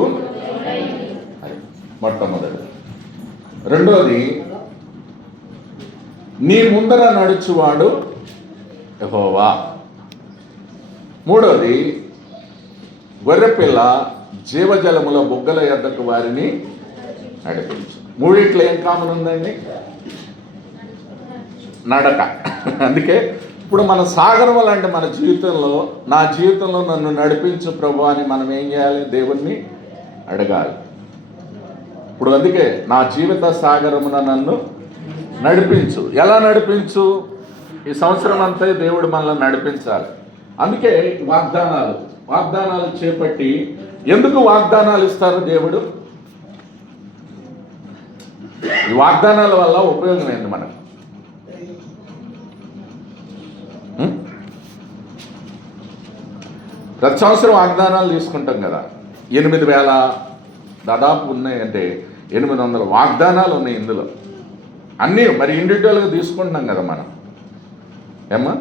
నీకు మొట్టమొదటి. రెండోది, నీ ముందర నడుచువాడు యెహోవా. మూడోది, గొర్రెపిల్ల జీవజలముల బుగ్గల యొద్దకు వారిని నడిపించు. మూడిట్లో ఏం కామన్ ఉందండి? నడక. అందుకే ఇప్పుడు మన సాగరం లాంటి మన జీవితంలో, నా జీవితంలో నన్ను నడిపించు ప్రభు అని మనం ఏం చేయాలి? దేవుణ్ణి అడగాలి. ఇప్పుడు అందుకే నా జీవిత సాగరమున నన్ను నడిపించు. ఎలా నడిపించు? ఈ సంవత్సరం అంతా దేవుడు మనల్ని నడిపించాలి. అందుకే వాగ్దానాలు చేపట్టి, ఎందుకు వాగ్దానాలు ఇస్తారు దేవుడు? ఈ వాగ్దానాల వల్ల ఉపయోగం ఏంది మనకు? ప్రతి సంవత్సరం వాగ్దానాలు తీసుకుంటాం కదా. 8,000 దాదాపు ఉన్నాయంటే 800 వాగ్దానాలు ఉన్నాయి ఇందులో. అన్నీ మరి ఇండివిజువల్గా తీసుకుంటున్నాం కదా మనం. ఏమ్మా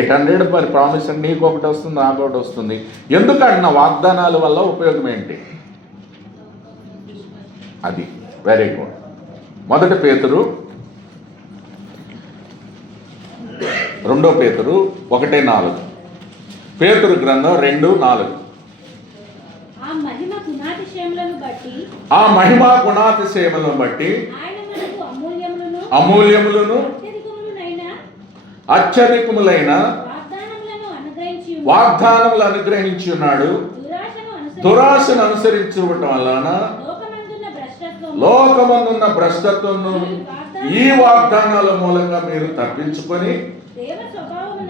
800 మరి ప్రామిస్ అంటే నీకు ఒకటి వస్తుంది, నాకు ఒకటి వస్తుంది. ఎందుకంటున్నా వాగ్దానాల వల్ల ఉపయోగం ఏంటి? అది వెరీ గుడ్. 1 పేతురు 2 పేతురు 1:4. పేతురు గ్రంథం 2:4. ఆ మహిమ గుణాతిశయములను బట్టి అమూల్యములను అత్యధికములైన వాగ్దానములు అనుగ్రహించి ఉన్నాడు. దురాశను అనుసరించడం వలన లోకమందున్న భ్రష్టత్వము ఈ వాగ్దానాల మూలంగా మీరు తప్పించుకొని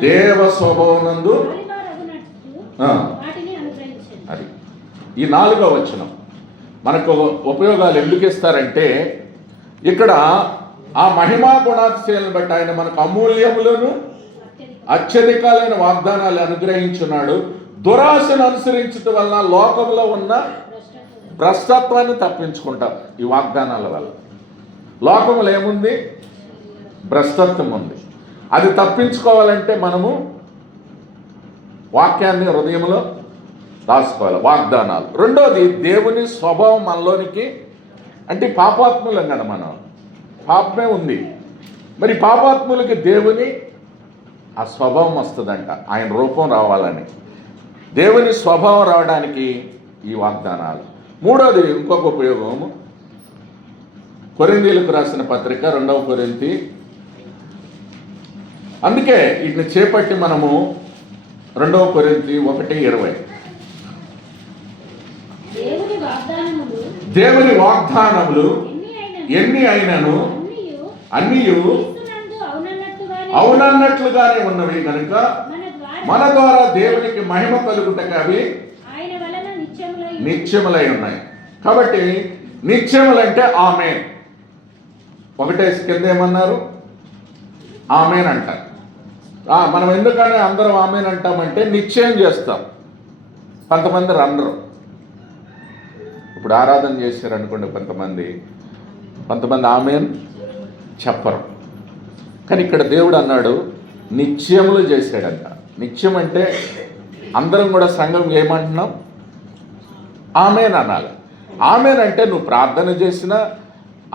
దేవ స్వభావనందు అది. ఈ 4వ వచనం మనకు ఉపయోగాలు ఎందుకు ఇస్తారంటే, ఇక్కడ ఆ మహిమా గుణాతిశయాలను బట్టి ఆయన మనకు అమూల్యములను అత్యధికాలైన వాగ్దానాలు అనుగ్రహించున్నాడు. దురాశను అనుసరించడం వలన లోకంలో ఉన్న భ్రష్టత్వాన్ని తప్పించుకుంటాం. ఈ వాగ్దానాల వల్ల లోకంలో ఏముంది? భ్రష్టత్వం ఉంది. అది తప్పించుకోవాలంటే మనము వాక్యాన్ని హృదయంలో రాసుకోవాలి. వాగ్దానాలు. రెండోది, దేవుని స్వభావం మనలోనికి, అంటే పాపాత్ములం కదా మనం, పాపమే ఉంది. మరి పాపాత్ములకి దేవుని ఆ స్వభావం వస్తుందంట, ఆయన రూపం రావాలని. దేవుని స్వభావం రావడానికి ఈ వాగ్దానాలు. మూడోది, ఇంకొక ఉపయోగము, కొరింథీయులకు రాసిన పత్రిక 2వ కొరింథీ. అందుకే వీటిని చేపట్టి మనము 2వ కొరింథీ 1:20. దేవుని వాగ్దానములు ఎన్ని అయినను అన్నీ అవునన్నట్లుగానే ఉన్నవి కనుక మన ద్వారా దేవునికి మహిమ కలుగుటకు అవి నిత్యములై ఉన్నాయి. కాబట్టి నిత్యములంటే ఆమేన్. ఒకటే కింద ఏమన్నారు? ఆమేన్ అంటారు. మనం ఎందుకని అందరం ఆమేన్ అంటామంటే నిశ్చయం చేస్తాం. కొంతమంది అందరూ ఇప్పుడు ఆరాధన చేశారనుకోండి, కొంతమంది ఆమేన్ చెప్పరు. కానీ ఇక్కడ దేవుడు అన్నాడు నిత్యములు చేశాడంట. నిత్యం అంటే అందరం కూడా సంఘం ఏమంటున్నాం? ఆమేన్ అనాలి. ఆమేన్ అంటే నువ్వు ప్రార్థన చేసినా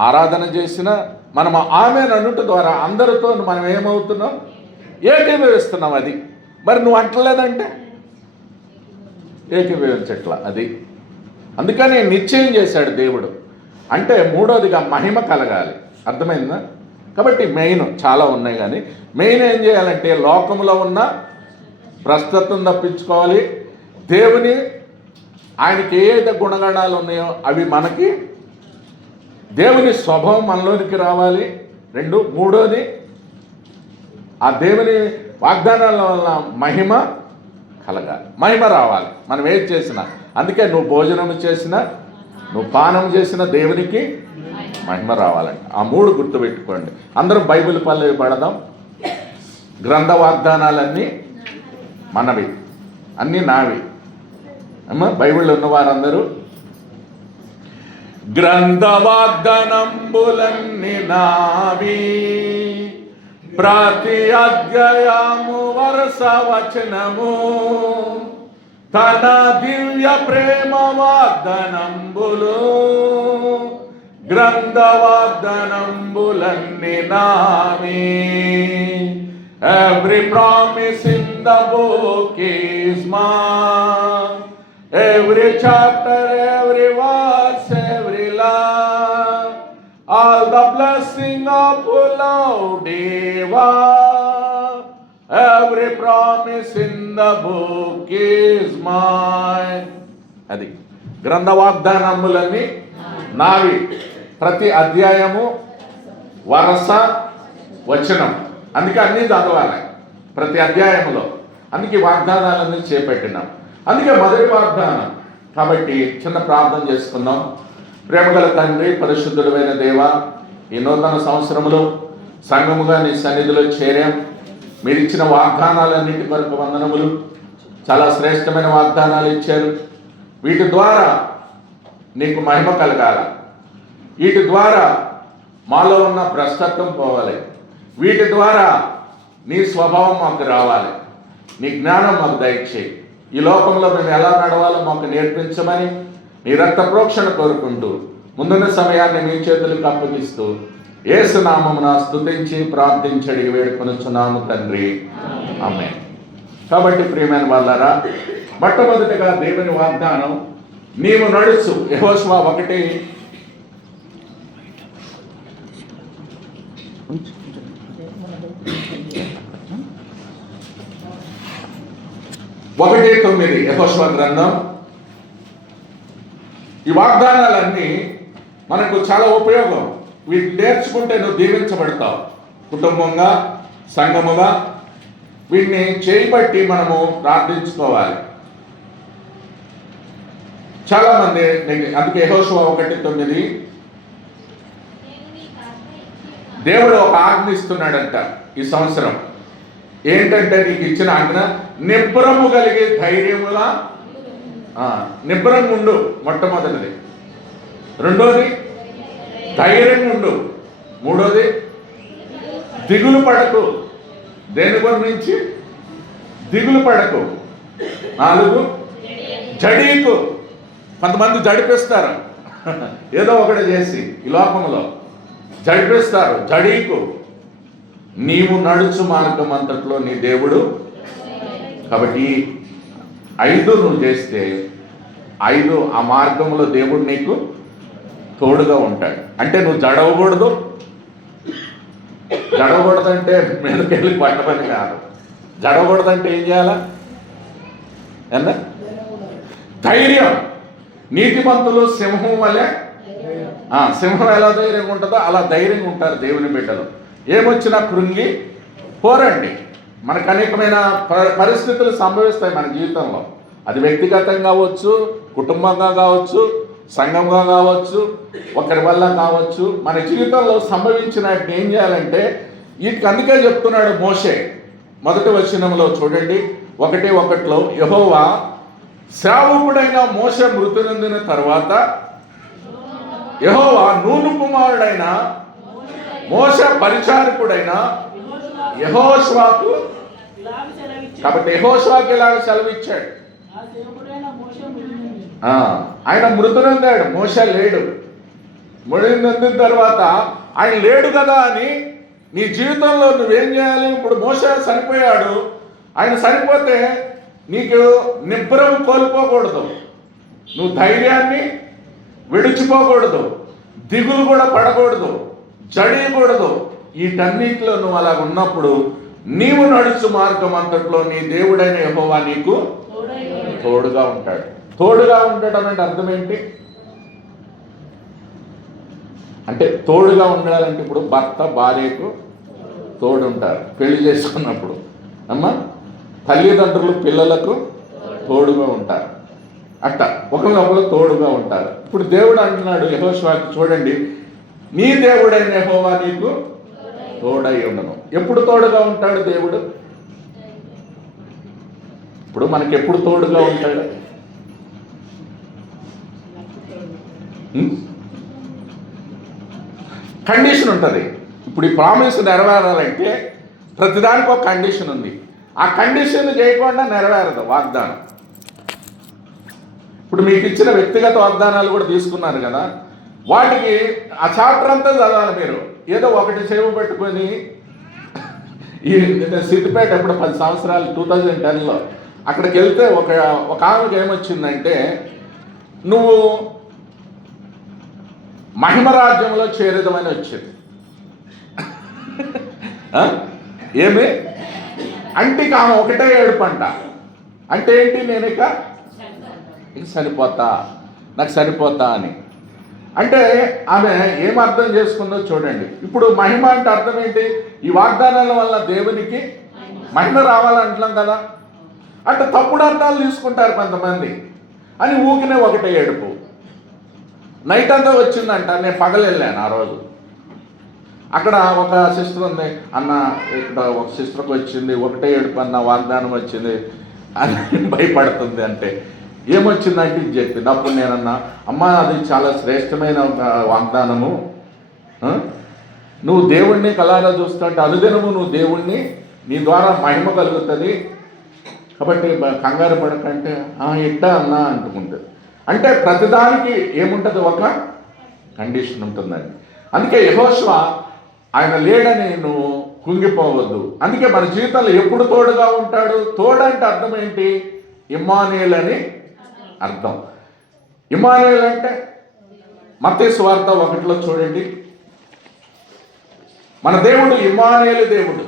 ఆరాధన చేసినా మనం ఆమేన్ అనుట ద్వారా అందరితో మనం ఏమవుతున్నాం? ఏకీభవిస్తున్నాం. అది మరి నువ్వు అంటలేదంటే ఏకీభవించట్లా. అది అందుకని నిశ్చయం చేశాడు దేవుడు. అంటే మూడోదిగా మహిమ కలగాలి. అర్థమైందా? కాబట్టి మెయిన్ చాలా ఉన్నాయి, కానీ మెయిన్ ఏం చేయాలంటే లోకంలో ఉన్న భ్రష్టత్వం తప్పించుకోవాలి. దేవుని ఆయనకి ఏదైతే గుణగణాలు ఉన్నాయో అవి మనకి, దేవుని స్వభావం మనలోనికి రావాలి. మూడోది ఆ దేవుని వాగ్దానాల వల్ల మహిమ కలగాలి, మహిమ రావాలి మనం ఏది చేసినా. అందుకే నువ్వు భోజనం చేసినా నువ్వు పానం చేసిన దేవునికి మహిమ రావాలంట. ఆ 3 గుర్తుపెట్టుకోండి. అందరూ బైబిల్ పల్లవి పడదాం. గ్రంథ వాగ్దానాలన్నీ మనవి, అన్నీ నావి. అమ్మా బైబిల్ ఉన్న వారందరూ గ్రంథ వాగ్దానంబులన్నీ నావి, ప్రతి అధ్యాయము వరుస వచనము తన దివ్య ప్రేమ వాగ్దానంబులు గ్రంథ వాగ్దానంబులన్నీ నావి. Every promise in the book is mine. Every chapter, every verse, every line. All the blessing of love divine. Every promise in the book is mine. అది గ్రంథ వాగ్దానములన్నీ నావి. ప్రతి అధ్యాయము వరస వచనం, అందుకే అన్నీ చదవాలి ప్రతి అధ్యాయంలో. అందుకే వాగ్దానాలన్నీ చేపట్టినాం. అందుకే మొదటి వాగ్దానం. కాబట్టి చిన్న ప్రార్థన చేసుకుందాం. ప్రేమగల తండ్రి, పరిశుద్ధుడైన దేవ, ఈ నూతన సంవత్సరంలో సంఘముగా నీ సన్నిధిలో చేరాం. మీరు ఇచ్చిన వాగ్దానాలన్నింటి కొరకు వందనములు. చాలా శ్రేష్టమైన వాగ్దానాలు ఇచ్చారు. వీటి ద్వారా నీకు మహిమ కలగాల. వీటి ద్వారా మాలో ఉన్న భ్రష్టత్వం పోవాలి. వీటి ద్వారా నీ స్వభావం మాకు రావాలి. నీ జ్ఞానం మాకు దయచేయి. ఈ లోకంలో మేము ఎలా నడవాలో మాకు నేర్పించమని నీ రక్త ప్రోక్షణ కోరుకుంటూ ముందున్న సమయాన్ని మీ చేతులకు అప్పగిస్తూ యేసు నామమున స్తుతించి ప్రార్థించి అడిగి వేడుకొనుచున్నాము తండ్రి, ఆమేన్. కాబట్టి ప్రియమైన వాళ్ళారా, మొట్టమొదటిగా దేవుని వాగ్దానం నీవు నడుచు. యెహోషువ 1:9 యెహోషువ గ్రంథం. ఈ వాగ్దానాలన్నీ మనకు చాలా ఉపయోగం. వీటిని నేర్చుకుంటే నువ్వు దీవించబడతావు. కుటుంబంగా, సంఘముగా వీటిని చేయబట్టి మనము ప్రార్థించుకోవాలి. చాలామంది అందుకే యెహోషువ 1:9 దేవుడు ఒక ఆజ్ఞ ఇస్తున్నాడంట ఈ సంవత్సరం. ఏంటంటే నీకు ఇచ్చిన ఆజ్ఞ నిబ్బరము కలిగి ధైర్యముగా నిబ్బరంగా ఉండు. మొట్టమొదటిది. రెండోది ధైర్యంగా ఉండు. మూడోది దిగులు పడకు. దేని గురించి దిగులు పడకు. 4 జడీకు. కొంతమంది జడిపిస్తారు ఏదో ఒకటి చేసి ఈ లోకంలో జడిపిస్తారు. జడీకు. నీవు నడుచు మార్గం అంతట్లో నీ దేవుడు. కాబట్టి 5 నువ్వు చేస్తే 5 ఆ మార్గంలో దేవుడు నీకు తోడుగా ఉంటాడు. అంటే నువ్వు జడవకూడదు. జడవకూడదంటే మీదకెళ్ళి పట్టపని కాదు. జడవకూడదంటే ఏం చేయాలా? అన్న ధైర్యం. నీతిమంతులు సింహం వల్లే, సింహం ఎలా ధైర్యంగా ఉంటుందో అలా ధైర్యంగా ఉంటారు దేవుని బిడ్డలు. ఏమొచ్చినా కృంగి పోరండి. మనకు అనేకమైన పరిస్థితులు సంభవిస్తాయి మన జీవితంలో. అది వ్యక్తిగతంగా కావచ్చు, కుటుంబంగా కావచ్చు, సంఘంగా కావచ్చు, ఒకరి వల్ల కావచ్చు. మన జీవితంలో సంభవించిన ఏం చేయాలంటే వీటికి అందుకే చెప్తున్నాడు మోషే. మొదటి వచనంలో చూడండి 1:1 యెహోవా సేవకుడైన మోషే మృతి నొందిన తర్వాత యెహోవా నూను కుమారుడైన మోషే పరిచారకుడైన యెహోషువకు, కాబట్టి యెహోషువకు ఇలాగ సెలవిచ్చాడు. ఆయన మృతి నొందాడు, మోషే లేడు. మృతి నొందిన తర్వాత ఆయన లేడు కదా అని నీ జీవితంలో నువ్వేం చేయాలి? ఇప్పుడు మోషే చనిపోయాడు. ఆయన చనిపోతే నీకు నిబ్బరం కోల్పోకూడదు. నువ్వు ధైర్యాన్ని విడిచిపోకూడదు. దిగులు కూడా పడకూడదు. జడియకూడదు. వీటన్నిటిలో నువ్వు అలా ఉన్నప్పుడు నీవు నడుచు మార్గం అంతట్లో నీ దేవుడైన యెహోవా నీకు తోడుగా ఉంటాడు. తోడుగా ఉండటం అంటే అర్థం ఏంటి? అంటే తోడుగా ఉండాలంటే ఇప్పుడు భర్త భార్యకు తోడుంటారు పెళ్లి చేసుకున్నప్పుడు. అమ్మ తల్లిదండ్రులు పిల్లలకు తోడుగా ఉంటారు. అట్ట ఒకరినొకరు తోడుగా ఉంటారు. ఇప్పుడు దేవుడు అంటున్నాడు యెహోషువకి, చూడండి నీ దేవుడైన యెహోవా నీకు తోడై ఉండను. ఎప్పుడు తోడుగా ఉంటాడు దేవుడు? ఇప్పుడు మనకి ఎప్పుడు తోడుగా ఉంటాడు? కండిషన్ ఉంటుంది. ఇప్పుడు ఈ ప్రామిస్ నెరవేరాలంటే ప్రతిదానికి ఒక కండిషన్ ఉంది. ఆ కండిషన్ చేయకుండా నెరవేరదు వాగ్దానం. ఇప్పుడు మీకు ఇచ్చిన వ్యక్తిగత వాగ్దానాలు కూడా తీసుకున్నారు కదా, వాటికి ఆ చాప్టర్ అంతా చదవాలి మీరు. ఏదో ఒకటి సేవ పెట్టుకొని ఈ సిద్దిపేట ఎప్పుడు 10 సంవత్సరాలు 2010లో అక్కడికి వెళ్తే ఒక ఆమెకి ఏమొచ్చిందంటే, నువ్వు మహిమరాజ్యంలో చేరేదమని వచ్చింది. ఏమి అంటే ఇక ఆమె ఒకటే ఏడుపంట. అంటే ఏంటి, నేను ఇక చనిపోతా, నాకు సరిపోతా అని. అంటే ఆమె ఏం అర్థం చేసుకుందో చూడండి. ఇప్పుడు మహిమ అంటే అర్థం ఏంటి, ఈ వాగ్దానాల వల్ల దేవునికి మహిమ రావాలంటున్నాం కదా. అంటే తప్పుడు అర్థాలు తీసుకుంటారు కొంతమంది అని ఊకినే ఒకటే ఏడుపు. నైట్ అంతా వచ్చిందంట. నేను పగలు వెళ్ళాను ఆ రోజు. అక్కడ ఒక సిస్టర్ ఉంది, అన్న ఇక్కడ ఒక సిస్టర్కి వచ్చింది, ఒకటే ఏడుపు అన్న, వాగ్దానం వచ్చింది అని భయపడుతుంది. అంటే ఏమొచ్చిందంటే ఇది చెప్పింది. అప్పుడు నేనన్నా, అమ్మ అది చాలా శ్రేష్టమైన వాగ్దానము, నువ్వు దేవుణ్ణి కలారా చూస్తుంటే అనుదినము నువ్వు దేవుణ్ణి, నీ ద్వారా మహిమ కలుగుతుంది, కాబట్టి కంగారు పడకంటే ఎట్టా అన్నా అంటుకుంటుంది. అంటే ప్రతిదానికి ఏముంటుంది, ఒక కండిషన్ ఉంటుందండి. అందుకే యెహోషువ ఆయన లేడని నువ్వు కుంగిపోవద్దు. అందుకే మన జీవితంలో ఎప్పుడు తోడుగా ఉంటాడు. తోడంటే అర్థం ఏంటి, ఇమ్మానుయేల్ అని అర్థం. ఇమ్మానుయేల్ అంటే మత్తయి సువార్త 1లో చూడండి, మన దేవుడు ఇమ్మానుయేలు దేవుడు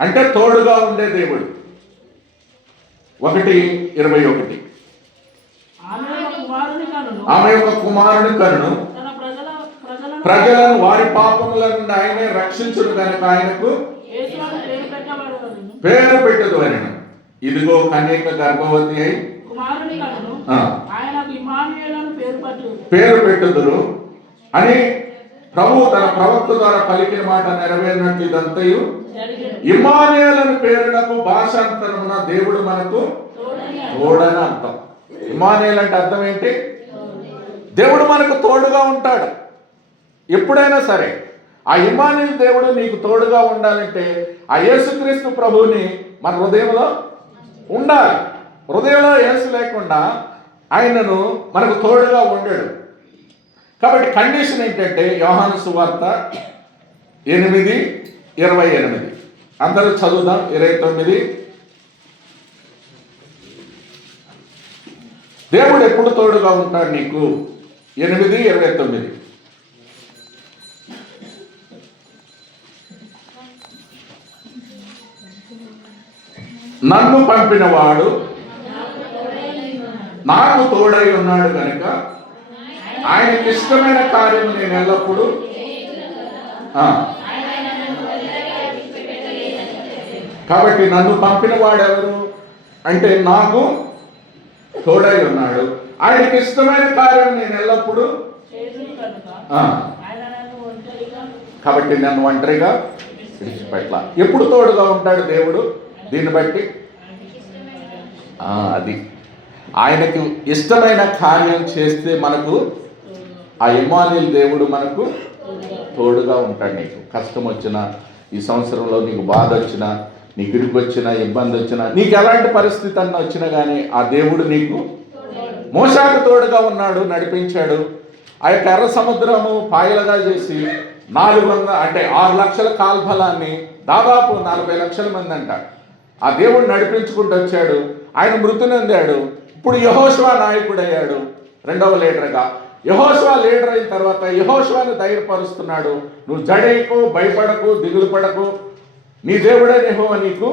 అంటే తోడుగా ఉండే దేవుడు. 1:21 ఆమె యొక్క కుమారుని కనును ప్రజలను వారి పాపముల నుండి ఆయనే రక్షించును కనుక ఆయనకు పేరు పెట్టదు అని. ఇదిగో కన్యక గర్భవతి అయి పేరు పెట్టుదురు అని ప్రభువు తన ప్రవక్త ద్వారా పలికిన మాట నెరవేరినట్లు ఇదంతయు ఇమ్మానుయేలు పేరునకు భాషాంతరమున దేవుడు మనకు తోడని అర్థం. ఇమ్మానుయేలు అంటే అర్థం ఏంటి, దేవుడు మనకు తోడుగా ఉంటాడు ఎప్పుడైనా సరే. ఆ ఇమ్మానుయేలు దేవుడు నీకు తోడుగా ఉండాలంటే ఆ యేసుక్రీస్తు ప్రభువుని మన హృదయంలో ఉండాలి. హృదయంలో యేసు లేకుండా ఆయనను మనకు తోడుగా ఉండడు. కాబట్టి కండిషన్ ఏంటంటే యోహాను సువార్త 8:28 అందరూ చదువుదాం. 29 దేవుడు ఎప్పుడు తోడుగా ఉంటాడు నీకు. 8:29 నన్ను పంపిన వాడు నాకు తోడై ఉన్నాడు కనుక ఆయనకి ఇష్టమైన కార్యం నేను ఎల్లప్పుడూ కాబట్టి నన్ను పంపిన వాడెవరు అంటే నాకు తోడై ఉన్నాడు, ఆయనకి ఇష్టమైన కార్యం నేను ఎల్లప్పుడూ. కాబట్టి నన్ను ఒంటరిగా విడిచిపెట్ల. ఎప్పుడు తోడుగా ఉంటాడు దేవుడు, దీన్ని బట్టి అది ఆయనకు ఇష్టమైన కార్యం చేస్తే మనకు ఆ ఇమ్మానుయేలు దేవుడు మనకు తోడుగా ఉంటాడు. నీకు కష్టం వచ్చినా, ఈ సంవత్సరంలో నీకు బాధ వచ్చినా, నీకు ఇరుకు వచ్చినా, ఇబ్బంది వచ్చినా, నీకు ఎలాంటి పరిస్థితి అన్న వచ్చినా కానీ ఆ దేవుడు నీకు మోషేకు తోడుగా ఉన్నాడు, నడిపించాడు. ఆ యొక్క ఎర్ర సముద్రము పాయలుగా చేసి 6 లక్షల కాల్ఫలాన్ని దాదాపు 40 లక్షల మంది అంట ఆ దేవుడు నడిపించుకుంటూ వచ్చాడు. ఆయన మృతి నొందాడు. ఇప్పుడు యెహోషువ నాయకుడు అయ్యాడు, 2వ లీడర్గా. యెహోషువ లీడర్ అయిన తర్వాత యెహోషువను ధైర్యపరుస్తున్నాడు. నువ్వు జడేకు, భయపడకు, దిగులు పడకు, నీ దేవుడే యెహోవా నీకు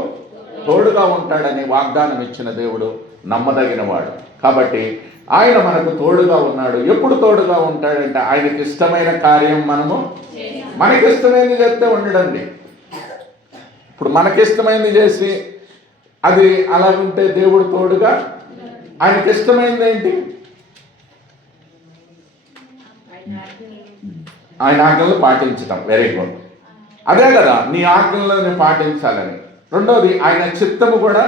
తోడుగా ఉంటాడని వాగ్దానం ఇచ్చిన దేవుడు నమ్మదగిన వాడు. కాబట్టి ఆయన మనకు తోడుగా ఉన్నాడు. ఎప్పుడు తోడుగా ఉంటాడంటే ఆయనకి ఇష్టమైన కార్యం మనకిష్టమైనది చేస్తే ఉండడండి. ఇప్పుడు మనకిష్టమైనది చేసి అది అలాగుంటే దేవుడు తోడుగా. ఆయనకి ఇష్టమైనది ఏంటి, ఆయన ఆజ్ఞలు పాటించటం. వెరీ గుడ్, అదే కదా నీ ఆజ్ఞలను పాటించాలని. రెండోది ఆయన చిత్తము కూడా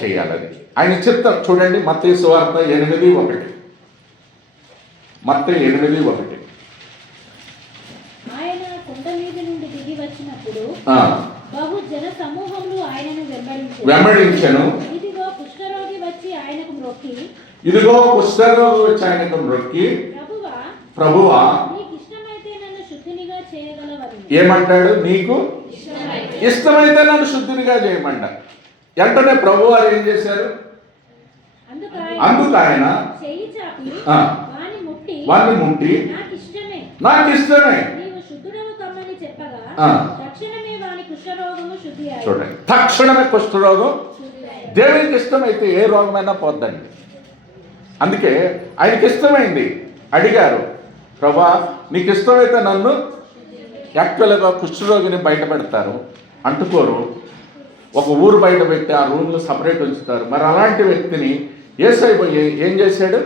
చేయాలని. ఆయన చిత్తం చూడండి, మత్తయి సువార్త 8:1. మత్తయి 8:1. ఆయన కొండ మీద నుండి దిగి వచ్చినప్పుడు బహు జన సమూహములు ఆయనను వెంబడించెను. వెంబడించెను. ఇదిగో కుష్ఠరోగి వచ్చి ఆయనకు మొక్కి ఇదిగో కుష్ఠరోగం వచ్చి ఆయనకు మొక్కి, ప్రభువా ప్రభువా నీకు ఇష్టమైతే నన్ను శుద్ధినిగా చేయగలవని. ఏమంటాడు? నీకు ఇష్టమైతే నన్ను శుద్ధినిగా చేయమంట. వెంటనే ప్రభు వారు ఏం చేశారు? అందుకు ఆయన చెయ్యి చాపి ఆ, వాణ్ణి ముట్టి నాకు ఇష్టమే నీవు శుద్ధుడవు కమ్మని చెప్పగా ఆ. తక్షణమే వాని కుష్ఠరోగము శుద్ధి అయ్యింది. చూడండి, తక్షణమే కుష్ఠరోగం. దేవునికి ఇష్టమైతే ఏ రోగమైనా పోద్దండి. అందుకే ఆయనకి ఇష్టమైంది. అడిగారు, ప్రభా నీకు ఇష్టమైతే నన్ను, యాక్చువల్గా కుష్ఠరోగిని బయట పెడతారు, అంటుకోరు, ఒక ఊరు బయట పెట్టి ఆ రూమ్లో సపరేట్ ఉంచుతారు. మరి అలాంటి వ్యక్తిని యేసయ్య ఏం చేశాడు?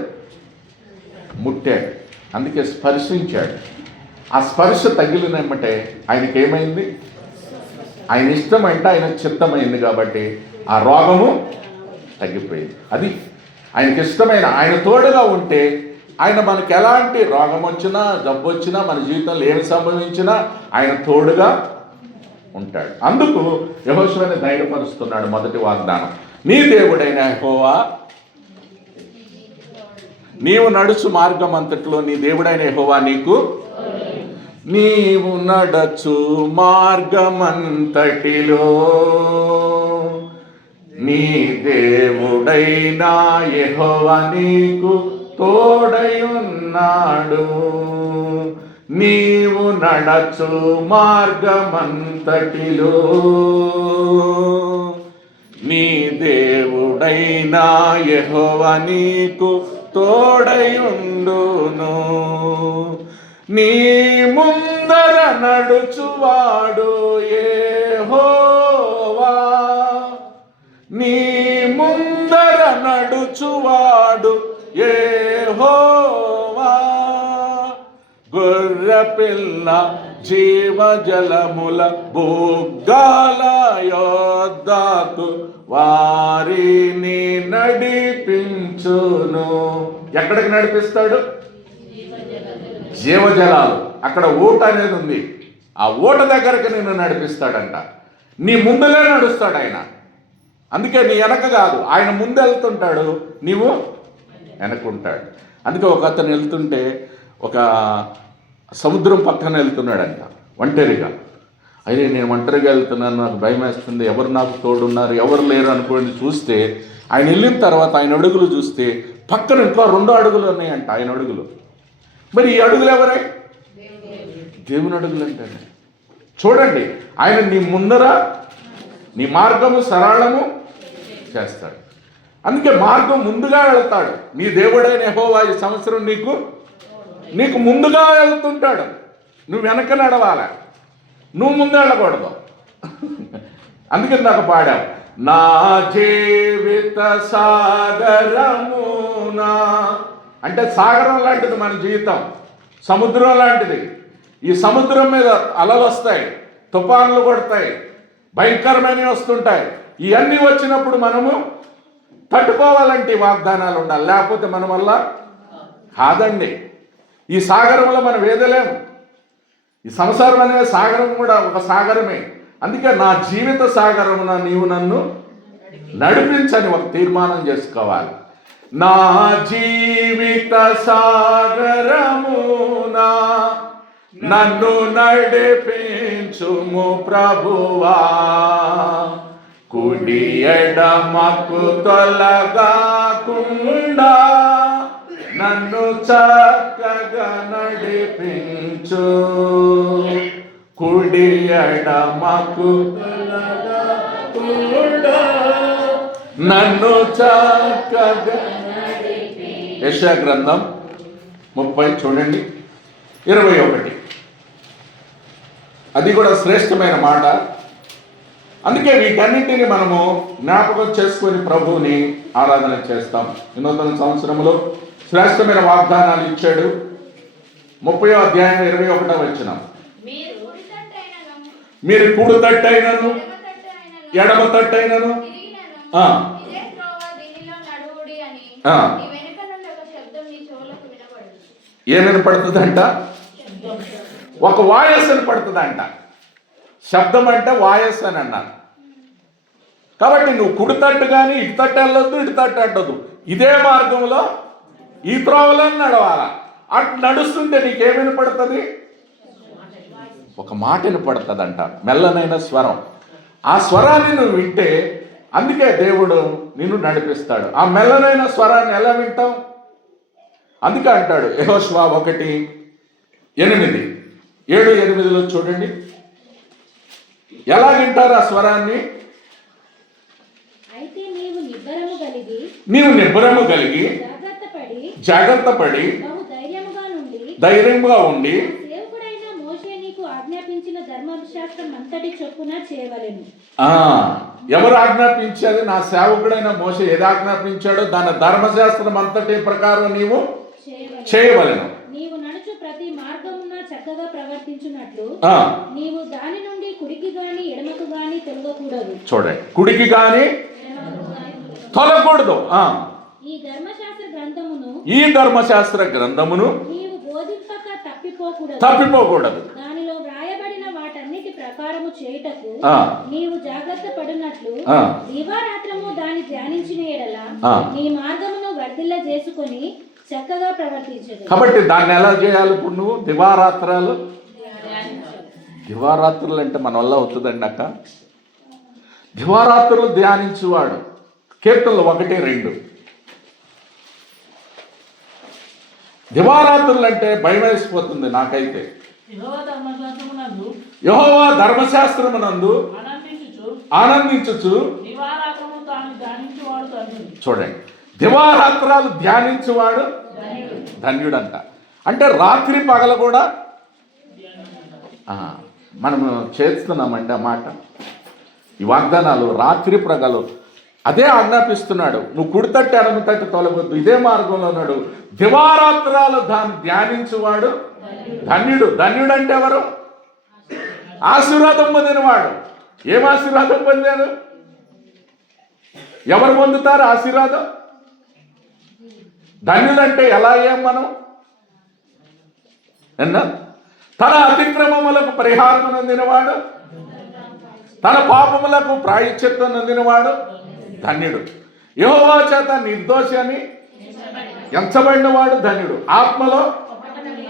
ముట్టాడు. అందుకే స్పర్శించాడు. ఆ స్పర్శ తగిలినమ్మటే ఆయనకి ఏమైంది? ఆయన ఇష్టమంటే ఆయన చిత్తమైంది కాబట్టి ఆ రోగము తగ్గిపోయింది. అది ఆయనకి ఇష్టమైన, ఆయన తోడుగా ఉంటే ఆయన మనకి ఎలాంటి రోగం వచ్చినా జబ్బు వచ్చినా మన జీవితంలో ఏమి సంభవించినా ఆయన తోడుగా ఉంటాడు. అందుకు యెహోషువని ధైర్యపరుస్తున్నాడు. మొదటి వాగ్దానం, నీ దేవుడైన యెహోవా నీవు నడుచు మార్గం అంతట్లో నీ దేవుడైన యెహోవా నీకు, నీవు నడచు మార్గమంతటిలో నీ దేవుడైన యెహోవా నీకు తోడయున్నాడు. నీవు నడచు మార్గమంతటిలో నీ దేవుడైన యెహోవా నీకు తోడయుండును. నీ ముందర నడుచువాడు యెహోవా, నీ ముందర నడుచువాడు యెహోవా. గొర్రెపిల్ల జీవజలముల బుగ్గాల యొద్దకు వారిని నడిపించును. ఎక్కడికి నడిపిస్తాడు? జీవజలాలు. అక్కడ ఊట అనేది ఉంది. ఆ ఊట దగ్గరికి నిన్ను నడిపిస్తాడంట. నీ ముందులే నడుస్తాడు ఆయన. అందుకే నీ వెనక కాదు, ఆయన ముందు వెళ్తుంటాడు, నీవు వెనకుంటాడు. అందుకే ఒక అతను వెళ్తుంటే ఒక సముద్రం పక్కన వెళ్తున్నాడంట ఒంటరిగా. అయితే నేను ఒంటరిగా వెళ్తున్నాను, నాకు భయం వేస్తుంది, ఎవరు నాకు తోడున్నారు, ఎవరు లేరు అనుకోండి. చూస్తే ఆయన వెళ్ళిన తర్వాత ఆయన అడుగులు చూస్తే పక్కన ఇంకో 2 అడుగులు ఉన్నాయంట ఆయన అడుగులు. మరి ఈ అడుగులు ఎవరే? దేవుని అడుగులు అంటాడు. చూడండి, ఆయన నీ ముందర నీ మార్గము సరళము చేస్తాడు. అందుకే మార్గం ముందుగా వెళ్తాడు. నీ దేవుడైన యెహోవా ఈ సంవత్సరం నీకు ముందుగా వెళ్తుంటాడు. నువ్వు వెనక నడవాలి, నువ్వు ముందు వెళ్ళకూడదు. అందుకే నాకు పాడావు, నా జీవిత సాగరమునా. అంటే సాగరం లాంటిది మన జీవితం, సముద్రం లాంటిది. ఈ సముద్రం మీద అలలు వస్తాయి, తుఫాన్లు కొడతాయి, భయంకరమైనవి వస్తుంటాయి. ఇవన్నీ వచ్చినప్పుడు మనము తట్టుకోవాలంటే వాగ్దానాలు ఉండాలి, లేకపోతే మన వల్ల కాదండి. ఈ సాగరంలో మనం వేదలేము. ఈ సంసారం అనే సాగరం కూడా ఒక సాగరమే. అందుకే నా జీవిత సాగరమున నీవు నన్ను నడిపించని ఒక తీర్మానం చేసుకోవాలి. నా జీవిత సాగరమునా నన్ను నడిపించుము ప్రభువా, కుడి ఎడమకు తొలగాకుండా నన్ను చక్కగా నడిపించు. కుడి ఎడమకు తొలగాకుండా నన్ను చక్కగా. యెషయా గ్రంథం 30 చూడండి 21. అది కూడా శ్రేష్టమైన మాట. అందుకే వీటన్నింటినీ మనము జ్ఞాపకం చేసుకొని ప్రభువుని ఆరాధన చేస్తాం. ఈ నూతన సంవత్సరంలో శ్రేష్టమైన వాగ్దానాలు ఇచ్చాడు. 30వ అధ్యాయం 21వ వచనం, మీరు కుడి తట్టైనను ఎడమ తట్టైనను ఏం వినపడుతుందంట? ఒక వాయస్ అని పడుతుందంట. శబ్దం అంటే వాయస్ అని అన్నారు. కాబట్టి నువ్వు కుడి తట్టు కానీ ఇటు తట్టు వెళ్ళొద్దు, ఇటు తట్టు అడ్డొద్దు, ఇదే మార్గంలో ఈ త్రోవలో నడవాలా. అటు నడుస్తుంటే నీకేం వినపడుతుంది? ఒక మాట వినపడుతుందంట, మెల్లనైన స్వరం. ఆ స్వరాన్ని నువ్వు వింటే అందుకే దేవుడు నిన్ను నడిపిస్తాడు. ఆ మెల్లనైన స్వరాన్ని ఎలా వింటావు? అందుకే అంటాడు యెహోషువ 1:7-8 చూడండి, ఎలా వింటారు ఆ స్వరాన్ని? అయితే నీవు నిబ్బరము కలిగి జాగ్రత్త పడి బహు ధైర్యంగా ఉండి సేవకుడైన మోషే నీకు ఆజ్ఞాపించిన ధర్మశాస్త్రం అంతటి చొప్పున చేయవలెను. ఎవరు ఆజ్ఞాపించారు? నా సేవకుడైన మోషే ఏది ఆజ్ఞాపించాడో దాని ధర్మశాస్త్రం అంతటి ప్రకారం నీవు చేయవలెను. నీవు నడుచు ప్రతి మార్గమున చక్కగా ప్రవర్తించున్నట్లు నీవు దాని నుండి కుడికి గాని ఎడమకు గాని తొలగకూడదు. చూడండి, కుడికి గాని తొలగకూడదు. ఈ ధర్మశాస్త్ర గ్రంథమును నీవు బోధింపక తప్పిపోకూడదు. దానిలో వ్రాయబడిన వాటన్నిటి ప్రకారము చేయుటకు నీవు జాగ్రత్త పడినట్లు దివారాత్రము దాన్ని ధ్యానించిన ఎడల నీ మార్గమును వర్ధిల్ల చేసుకొని చక్కగా ప్రవర్తించదు. కాబట్టి దాన్ని ఎలా చేయాలి? ఇప్పుడు నువ్వు దివారాత్రులు అంటే మన వల్ల అవుతుందండి అక్క. దివారాత్రులు ధ్యానించువాడు. కీర్తనలు 1:2. దివారాత్రులు అంటే భయం వేసిపోతుంది నాకైతే. యెహోవా ధర్మశాస్త్రమునందు ఆనందించుచు. చూడండి, దివారాత్రాలు ధ్యానించువాడు ధన్యుడంట. అంటే రాత్రి పగలు కూడా మనము చేస్తున్నామండి ఆ మాట. ఈ వాగ్దానాలు రాత్రి పగలు అదే ఆజ్ఞాపిస్తున్నాడు. నువ్వు కుడితట్టి ఎడమ తట్టి తొలగొద్దు, ఇదే మార్గంలో ఉన్నాడు. దివారాత్రాలు దాన్ని ధ్యానించువాడు ధన్యుడు. ధన్యుడు అంటే ఎవరు? ఆశీర్వాదం పొందినవాడు. ఏం ఆశీర్వాదం పొందారు? ఎవరు పొందుతారు ఆశీర్వాదం? ధన్యులంటే ఎలా అయ్యాం మనం? తన అతిక్రమములకు పరిహారం నందినవాడు, తన పాపములకు ప్రాయశ్చిత్తం నందినవాడు ధన్యుడు. యెహోవా చేత నిర్దోషి అని ఎంచబడినవాడు ధన్యుడు. ఆత్మలో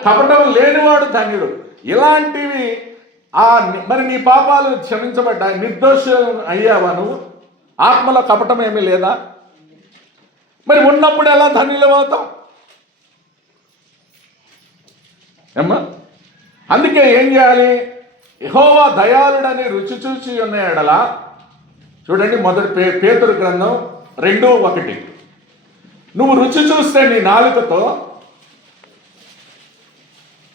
కపటం లేనివాడు ధన్యుడు. ఇలాంటివి మరి నీ పాపాలు క్షమించబడ్డాయి, నిర్దోషం అయ్యావా నువ్వు? ఆత్మలో కపటం ఏమీ లేదా? మరి ఉన్నప్పుడు ఎలా ధన్యులు అవుతాం? ఏమ్మా, అందుకే ఏం చేయాలి? యెహోవా దయాళుడని రుచి చూచి ఉన్న ఎడల. చూడండి, మొదటి పేతురు గ్రంథం 2:1. నువ్వు రుచి చూస్తే నీ నాలుకతో.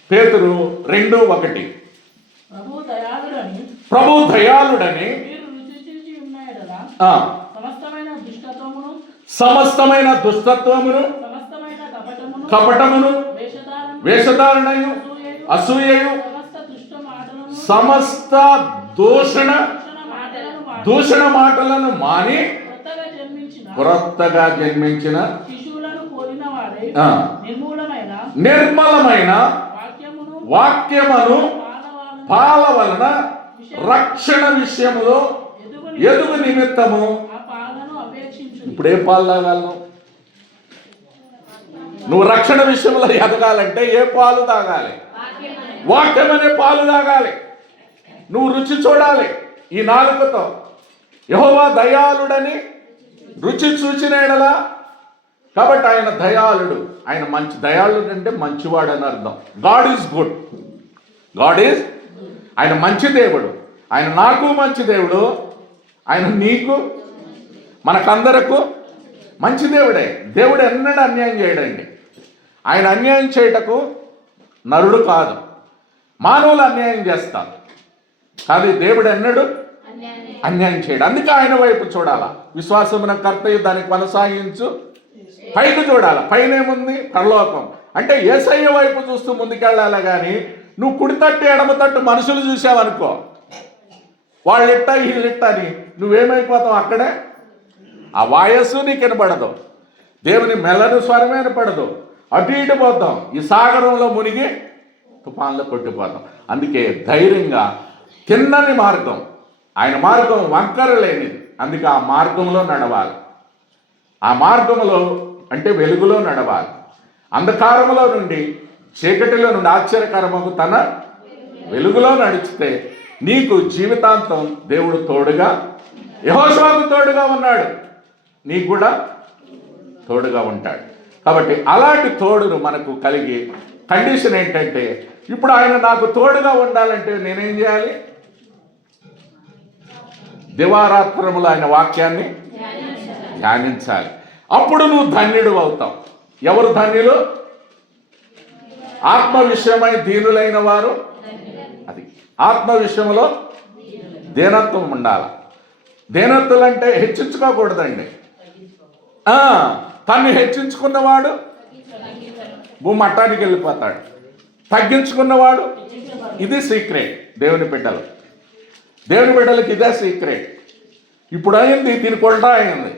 పేతురు 2:1. ప్రభు దయాళుడని సమస్తమైన దుష్టత్వమును కపటమును వేషధారణయు అసూయయు సమస్త దూషణ మాటలను మాని క్రొత్తగా జన్మించిన నిర్మలమైన వాక్యమును పాల వలన రక్షణ విషయంలో ఎదుగు నిమిత్తము. ఇప్పుడు ఏ పాలు తాగాలను? నువ్వు రక్షణ విషయంలో ఎదగాలంటే ఏ పాలు తాగాలి? వాక్యం అనే పాలు తాగాలి. నువ్వు రుచి చూడాలి ఈ నాలుకతో. యెహోవా దయాళుడని రుచి చూచిన ఎడలా. కాబట్టి ఆయన దయాళుడు. ఆయన మంచి దయాళుడు అంటే మంచివాడు అని అర్థం. God is good. ఆయన మంచి దేవుడు. ఆయన నాకు మంచి దేవుడు. ఆయన నీకు మనకందరకు మంచి దేవుడే. దేవుడు ఎన్నడూ అన్యాయం చేయడండి. ఆయన అన్యాయం చేయటకు నరుడు కాదు, మానవులు అన్యాయం చేస్తారు. కానీ దేవుడు ఎన్నడూ అన్యాయం చేయడు. అందుకే ఆయన వైపు చూడాలా. విశ్వాసమున కర్తయ్య దానికి కొనసాగించు. పైకి చూడాలి. పైన ఏముంది? పరలోకం. అంటే యేసయ్య వైపు చూస్తూ ముందుకెళ్ళాలి. కానీ నువ్వు కుడి తట్టు ఎడమ తట్టు మనుషులు చూసావనుకో, వాళ్ళు ఇట్టా వీళ్ళిట్టా అని నువ్వేమైపోతావు అక్కడే. ఆ వాయస్సు నీకు వినపడదు, దేవుని మెల్లని స్వరమే వినపడదు. అటు ఇటు పోతాం, ఈ సాగరంలో మునిగి తుఫాన్లో కొట్టిపోతాం. అందుకే ధైర్యంగా తిన్నని మార్గం, ఆయన మార్గం వంకర లేనిది. అందుకే ఆ మార్గంలో నడవాలి. ఆ మార్గంలో అంటే వెలుగులో నడవాలి. అంధకారములో నుండి, చీకటిలో నుండి ఆశ్చర్యకరముకు తన వెలుగులో నడిచితే నీకు జీవితాంతం దేవుడు తోడుగా, యెహోషువకు తోడుగా ఉన్నాడు, నీకు కూడా తోడుగా ఉంటాడు. కాబట్టి అలాంటి తోడును మనకు కలిగి, కండిషన్ ఏంటంటే ఇప్పుడు ఆయన నాకు తోడుగా ఉండాలంటే నేనేం చేయాలి? దివారాత్రములు ఆయన వాక్యాన్ని ధ్యానించాలి. అప్పుడు నువ్వు ధన్యుడు అవుతావు. ఎవరు ధన్యులు? ఆత్మ విషయమై దీనులైన వారు. అది ఆత్మ విషయంలో దీనత్వం ఉండాలి. దీనత్వం అంటే హెచ్చించుకోకూడదండి. తన్ని హెచ్చించుకున్నవాడు భూమట్టానికి వెళ్ళిపోతాడు, తగ్గించుకున్నవాడు. ఇది సీక్రెట్. దేవుని బిడ్డలకి ఇదే సీక్రెట్. ఇప్పుడు అయింది, దీనికి ఉల్టా అయింది.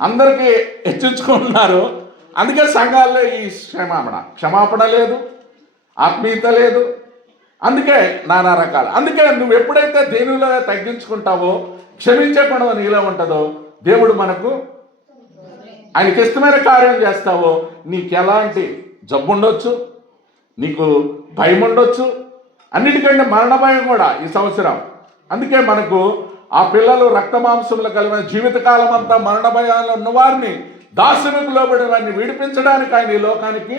అందరికీ హెచ్చించుకుంటున్నారు. అందుకే సంఘాల్లో ఈ క్షమాపణ లేదు, ఆత్మీయత లేదు. అందుకే నానా రకాలు. అందుకే నువ్వు ఎప్పుడైతే దేవునిలో తగ్గించుకుంటావో, క్షమించే గుణం నీలో ఉంటుందో, దేవుడు మనకు ఆయనకి ఇష్టమైన కార్యం చేస్తావో, నీకు ఎలాంటి జబ్బు ఉండొచ్చు, నీకు భయం ఉండొచ్చు, అన్నిటికంటే మరణ భయం కూడా ఈ సంవత్సరం. అందుకే మనకు ఆ పిల్లలు రక్త మాంసములు కలిగిన జీవితకాలం అంతా మరణ భయాలు ఉన్నవారిని, దాసునికి లోబడిన వారిని విడిపించడానికి ఆయన ఈ లోకానికి.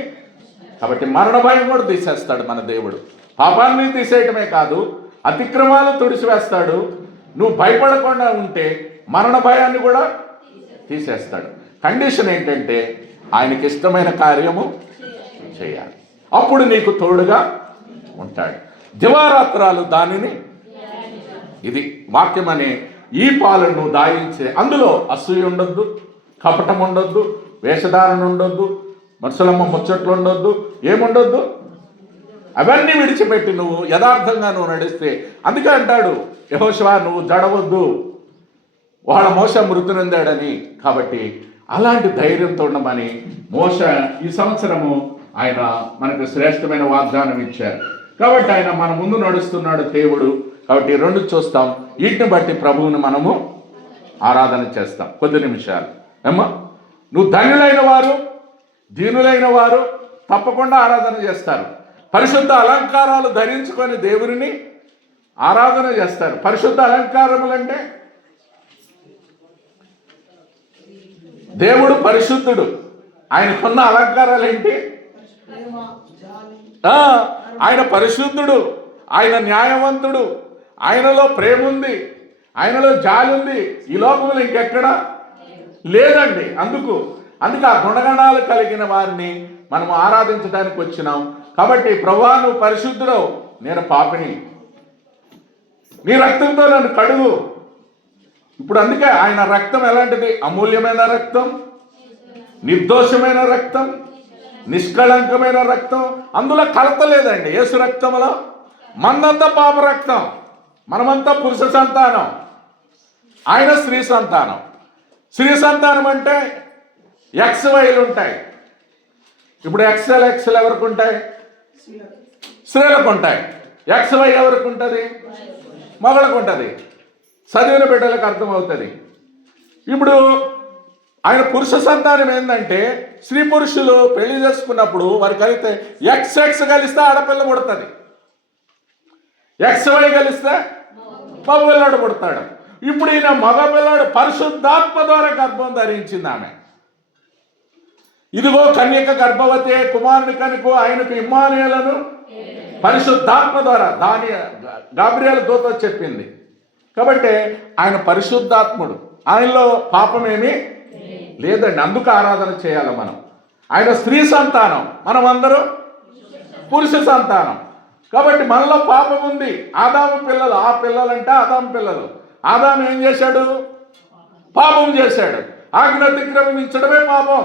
కాబట్టి మరణ భయం కూడా తీసేస్తాడు మన దేవుడు. పాపాన్ని తీసేయటమే కాదు, అతిక్రమాలు తుడిచివేస్తాడు. నువ్వు భయపడకుండా ఉంటే మరణ భయాన్ని కూడా తీసేస్తాడు. కండిషన్ ఏంటంటే ఆయనకి ఇష్టమైన కార్యము చేయాలి. అప్పుడు నీకు తోడుగా ఉంటాడు. దివారాత్రాలు దానిని, ఇది వాక్యం అనే ఈ పాలను నువ్వు దాయించే, అందులో అసూయ ఉండొద్దు, కపటం ఉండొద్దు, వేషధారణ ఉండొద్దు, మనుషులమ్మ ముచ్చట్లు ఉండొద్దు, ఏముండొద్దు. అవన్నీ విడిచిపెట్టి నువ్వు యథార్థంగా నువ్వు నడిస్తే, అందుకే అంటాడు యెహోషువ, నువ్వు జడవద్దు, వాళ్ళ మోష మృతి నొందాడని. కాబట్టి అలాంటి ధైర్యంతో ఉండమని మోషే ఈ సంవత్సరము ఆయన మనకు శ్రేష్టమైన వాగ్దానం ఇచ్చారు. కాబట్టి ఆయన మన ముందు నడుస్తున్నాడు దేవుడు. కాబట్టి రెండు చూస్తాం. వీటిని బట్టి ప్రభువుని మనము ఆరాధన చేస్తాం కొద్ది నిమిషాలు. ఏమ్మా, నువ్వు ధన్యులైన వారు, దీనులైన వారు తప్పకుండా ఆరాధన చేస్తారు. పరిశుద్ధ అలంకారాలు ధరించుకొని దేవుని ఆరాధన చేస్తారు. పరిశుద్ధ అలంకారములంటే దేవుడు పరిశుద్ధుడు. ఆయనకున్న అలంకారాలు ఏంటి? ఆయన పరిశుద్ధుడు, ఆయన న్యాయవంతుడు, ఆయనలో ప్రేమ ఉంది, ఆయనలో జాలి ఉంది. ఈ లోకంలో ఇంకెక్కడా లేదండి. అందుకు ఆ గుణగణాలు కలిగిన వారిని మనం ఆరాధించడానికి వచ్చినాం. కాబట్టి ప్రభువా, నువ్వు పరిశుద్ధుడవు, నేను పాపిని, నీ రక్తంతో నన్ను కడుగు. ఇప్పుడు అందుకే ఆయన రక్తం ఎలాంటిది? అమూల్యమైన రక్తం, నిర్దోషమైన రక్తం, నిష్కళంకమైన రక్తం. అందులో కలత లేదండి. యేసు రక్తంలో మనంతా పాప రక్తం, మనమంతా పురుష సంతానం, ఆయన స్త్రీ సంతానం. స్త్రీ సంతానం అంటే XYలు ఉంటాయి. ఇప్పుడు XL ఎవరికి ఉంటాయి? స్త్రీలకు ఉంటాయి. XY ఎవరికి ఉంటుంది? మగళ్ళకు ఉంటుంది. చదివిన బిడ్డలకు అర్థమవుతుంది. ఇప్పుడు ఆయన పురుష సంతానం ఏంటంటే, స్త్రీ పురుషులు పెళ్లి చేసుకున్నప్పుడు వారు కలిస్తే XX కలిస్తే ఆడపిల్ల పుడుతుంది, XY కలిస్తే మగ పిల్లాడు పుడతాడు. ఇప్పుడు ఈయన మగ పిల్లాడు పరిశుద్ధాత్మ ద్వారా గర్భం ధరించింది ఆమె. ఇదిగో కన్యక గర్భవతి, కుమారుని కనుక ఆయనకు ఇమ్మానుయేలును పరిశుద్ధాత్మ ద్వారా గాబ్రియేలు దూత చెప్పింది. కాబట్టి ఆయన పరిశుద్ధాత్ముడు, ఆయనలో పాపమేమీ లేదండి. అందుకు ఆరాధన చేయాలి మనం. ఆయన స్త్రీ సంతానం, మనం అందరూ పురుష సంతానం. కాబట్టి మనలో పాపం ఉంది. ఆదాము పిల్లలు, ఆ పిల్లలంటే ఆదాము పిల్లలు. ఆదాము ఏం చేశాడు? పాపం చేశాడు. ఆజ్ఞ అతిక్రమించడమే పాపం.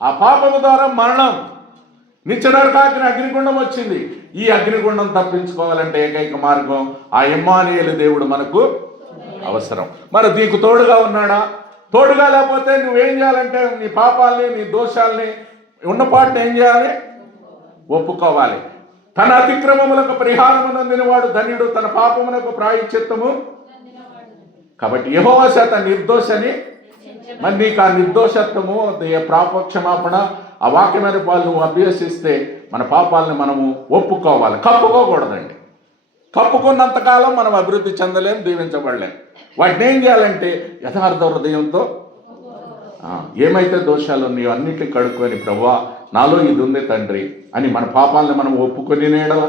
ఆ పాపము ద్వారా మరణం, నిత్యనరకాగ్ని అగ్నిగుండం వచ్చింది. ఈ అగ్నిగుండం తప్పించుకోవాలంటే ఏకైక మార్గం ఆ ఇమ్మానుయేలు దేవుడు మనకు అవసరం. మరి నీకు తోడుగా ఉన్నాడా? తోడుగా లేకపోతే నువ్వేం చేయాలంటే నీ పాపాలని, నీ దోషాలని ఉన్నపాటుని ఏం చేయాలి? ఒప్పుకోవాలి. తన అతిక్రమములకు పరిహారము నొందినవాడు ధన్యుడు, తన పాపమునకు ప్రాయశ్చిత్తము. కాబట్టి యెహోవా చేత నిర్దోషని మరి నీకు ఆ నిర్దోషత్వము, పాపక్షమాపణ, ఆ వాక్యమైన వాళ్ళు నువ్వు అభ్యసిస్తే మన పాపాలని మనము ఒప్పుకోవాలి, కప్పుకోకూడదండి. కప్పుకున్నంతకాలం మనం అభివృద్ధి చెందలేం, దీవించబడలేం. వాటిని ఏం చేయాలంటే యథార్థ హృదయంతో ఏమైతే దోషాలు ఉన్నాయో అన్నిటిని కడుక్కొని, ప్రభువా నాలో ఇది ఉంది తండ్రి అని మన పాపాలని మనం ఒప్పుకొని నేడల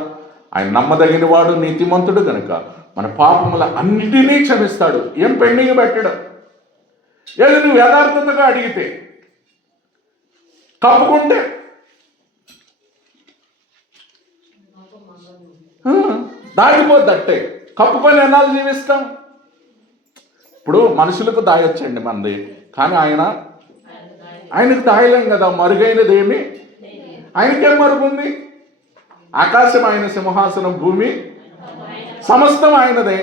ఆయన నమ్మదగిన వాడు, నీతిమంతుడు కనుక మన పాపముల అన్నిటినీ క్షమిస్తాడు. ఏం పెండింగ్ పెట్టడు. ఏది నువ్వు యథార్థతగా అడిగితే, కప్పుకుంటే దాగిపోద్దట్టే. కప్పుకొని ఎన్నాళ్ళు జీవిస్తాం? ఇప్పుడు మనుషులకు దాయొచ్చండి మనది, కానీ ఆయనకు దాయలేం కదా. మరుగైనది ఏమి ఆయనకేం మరుగుంది? ఆకాశం ఆయన సింహాసనం, భూమి సమస్తం ఆయనదే.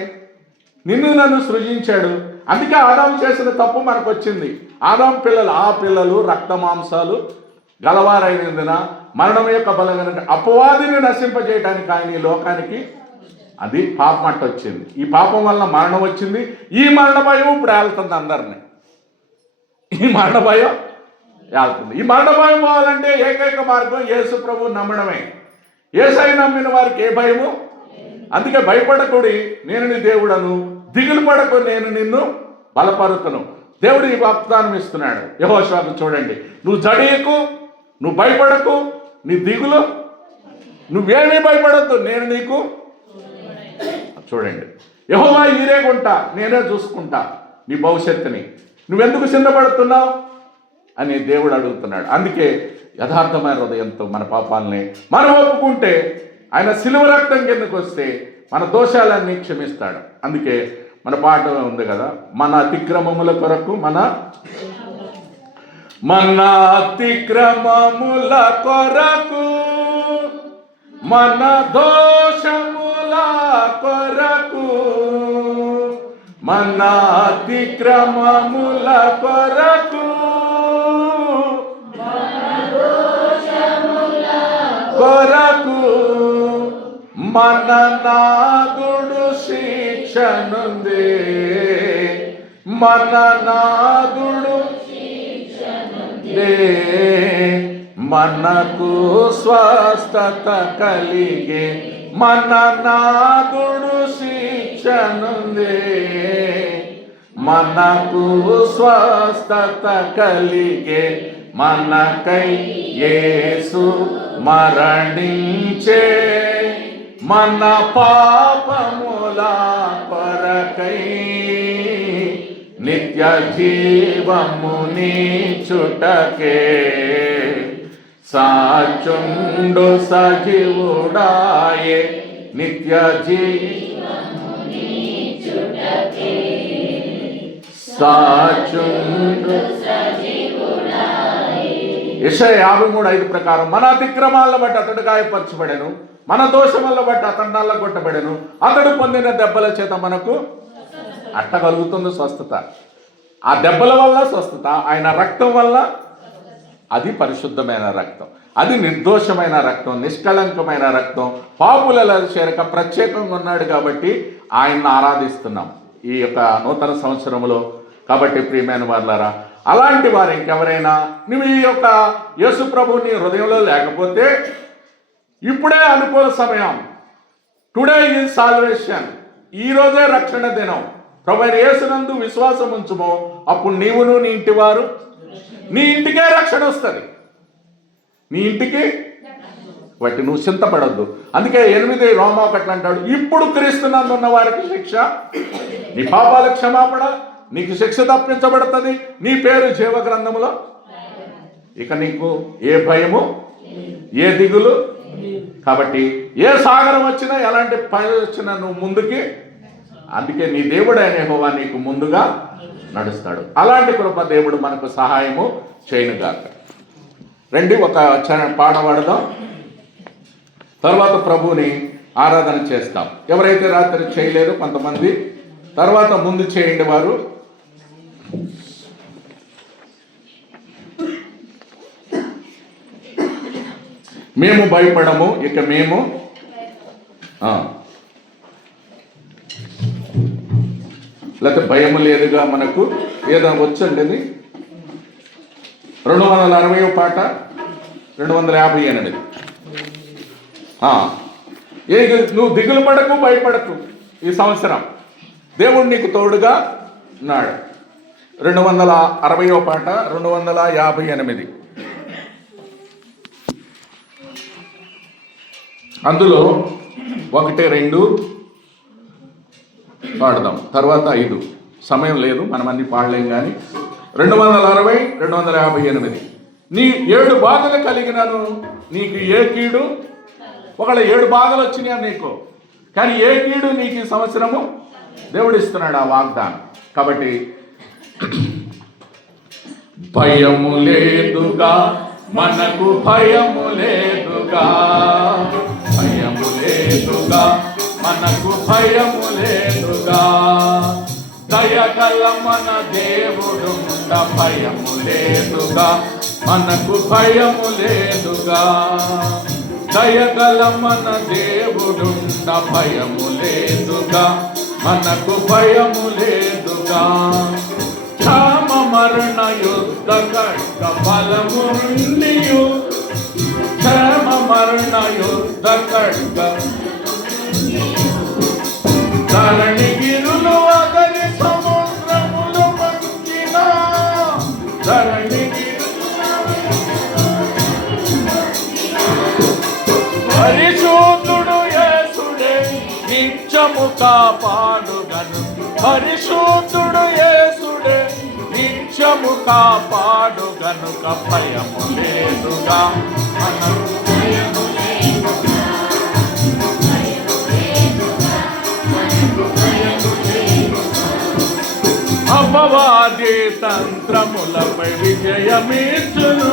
నిన్ను నన్ను సృజించాడు. అందుకే ఆదాము చేసిన తప్పు మనకు వచ్చింది. ఆదాము పిల్లలు రక్త మాంసాలు గలవారైనందున మరణం యొక్క బలమైన అపవాదిని నశింపజేయడానికి ఆయన ఈ లోకానికి అది పాపం అట్ట వచ్చింది. ఈ పాపం వల్ల మరణం వచ్చింది. ఈ మరణ భయం ఇప్పుడు ఏళ్తుంది అందరినీ. ఈ మరణ భయం ఏళ్తుంది. ఈ మరణ భయం పోవాలంటే ఏకైక మార్గం యేసు ప్రభువు నమ్మడమే. యేసై నమ్మిన వారికి ఏ భయము. అందుకే భయపడకుడి, నేను నీ దేవుడను, దిగులు పడకు, నేను నిన్ను బలపరుతును. దేవుడు ఈ వాగ్దానం ఇస్తున్నాడు. యెహోషువకు చూడండి, నువ్వు జడియకు, నువ్వు భయపడకు, నీ దిగులు, నువ్వేమీ భయపడద్దు, నేను నీకు. చూడండి, యెహోవా ఈరేగుంటా, నేనే చూసుకుంటా నీ భవిష్యత్తుని, నువ్వెందుకు చింతపడుతున్నావు అని దేవుడు అడుగుతున్నాడు. అందుకే యథార్థమైన హృదయంతో మన పాపాలని మనం ఒప్పుకుంటే ఆయన శిలువ రక్తం కిందకు వస్తే మన దోషాలన్నీ క్షమిస్తాడు. అందుకే మన పాట ఉంది కదా, మన అతిక్రమముల కొరకు మన అతిక్రమముల కొరకు, మన దోషముల కొరకు, మన అతిక్రమముల కొరకు, కొరకు మన నాదుడు శిక్షనుంది, మన నాదుడు మనకు స్వస్థత కలిగే, మన నాదుడు శిక్షనుంది, మనకు స్వస్థత కలిగే, మనకై యేసు మరణించే, మన పాపముల కొరకై నిత్య జీవముని చుటకే, సాచుండు సజీవుడాయే, నిత్య జీవముని చుటకే, సాచుండు. యెషయా 53:5 ప్రకారం మన అతిక్రమాలను బట్టి అతడు గాయపరచబడెను, మన దోషముల బట్టి అతడు నల్లగొట్టబడెను, అతడు పొందిన దెబ్బల చేత మనకు అట్ట కలుగుతుంది స్వస్థత. ఆ దెబ్బల వల్ల స్వస్థత, ఆయన రక్తం వల్ల. అది పరిశుద్ధమైన రక్తం, అది నిర్దోషమైన రక్తం, నిష్కళంకమైన రక్తం. పాపులలో చేరక ప్రత్యేకంగా ఉన్నాడు కాబట్టి ఆయన్ని ఆరాధిస్తున్నాం ఈ యొక్క నూతన సంవత్సరంలో. కాబట్టి ప్రియమైన వారులారా, అలాంటి వారు ఇంకెవరైనా నువ్వు ఈ యొక్క యేసు ప్రభువుని హృదయంలో లేకపోతే ఇప్పుడే అనుకూల సమయం. Today is salvation. ఈరోజే రక్షణ దినం. ప్రభు యేసునందు విశ్వాసం ఉంచుమో, అప్పుడు నీవును నీ ఇంటి వారు, నీ ఇంటికే రక్షణ వస్తుంది. నీ ఇంటికి వాటి నువ్వు చింతపడద్దు. అందుకే 8 రోమా 1 అంటాడు, ఇప్పుడు క్రీస్తునందు ఉన్న వారికి శిక్ష, నీ పాపాల క్షమాపణ, నీకు శిక్ష తప్పించబడుతుంది, నీ పేరు జీవ గ్రంథములో. ఇక నీకు ఏ భయము, ఏ దిగులు. కాబట్టి ఏ సాగరం వచ్చినా, ఎలాంటి పని వచ్చినా నువ్వు ముందుకి. అందుకే నీ దేవుడు అయిన యెహోవా నీకు ముందుగా నడుస్తాడు. అలాంటి కృప దేవుడు మనకు సహాయము చేయనుగాక. రండి ఒక పాట పాడదాం, తర్వాత ప్రభువుని ఆరాధన చేస్తాం. ఎవరైతే రాత్రి చేయలేదో కొంతమంది తర్వాత ముందు చేయండి. వారు మేము భయపడము, ఇక మేము లేకపోతే భయము లేదుగా మనకు. ఏదో వచ్చండి అది. 260వ పాట 258. నువ్వు దిగులు పడకు, భయపడకు. ఈ సంవత్సరం దేవుడు నీకు తోడుగా ఉన్నాడు. 260వ పాట 258. అందులో 1, 2 పాడదాం, తర్వాత 5. సమయం లేదు, మనం అన్ని పాడలేం. కానీ 260, 258. నీ 7 బాధలు కలిగినను నీకు ఏ కీడు, ఒకవేళ 7 బాధలు వచ్చినాయి నీకు, కానీ ఏ కీడు నీకు ఈ సంవత్సరము దేవుడు ఇస్తున్నాడు ఆ వాగ్దానం. కాబట్టి భయము లేదుగా మనకు, భయము లేదుగా, భయము లేదుగా మనకు, భయము లేదుగా. దయగల మన దేవుడు, భయము లేదుగా మనకు, భయము లేదుగా. దయగల మన దేవుడు, భయము లేదుగా మనకు, భయము లేదుగా. క్షామ మరణ యుద్ధ ఖడ్గ బలము నుండియు, క్షామ మరణ యుద్ధ ఖడ్గ ధరణి గిరులు అగని సముద్రములు పంచిన, ధరణి పరిశుద్ధుడు యేసుడే నిత్యము కాపాడుగను, పరిశుద్ధుడు యేసుడే నిత్యము కాపాడు గనుక భయము లేదుగా మనకు, భయము లేదుగా, భయము లేదుగా మనకు, భయము లేదుగా. అపవాది తంత్రములపై విజయమిచ్చును,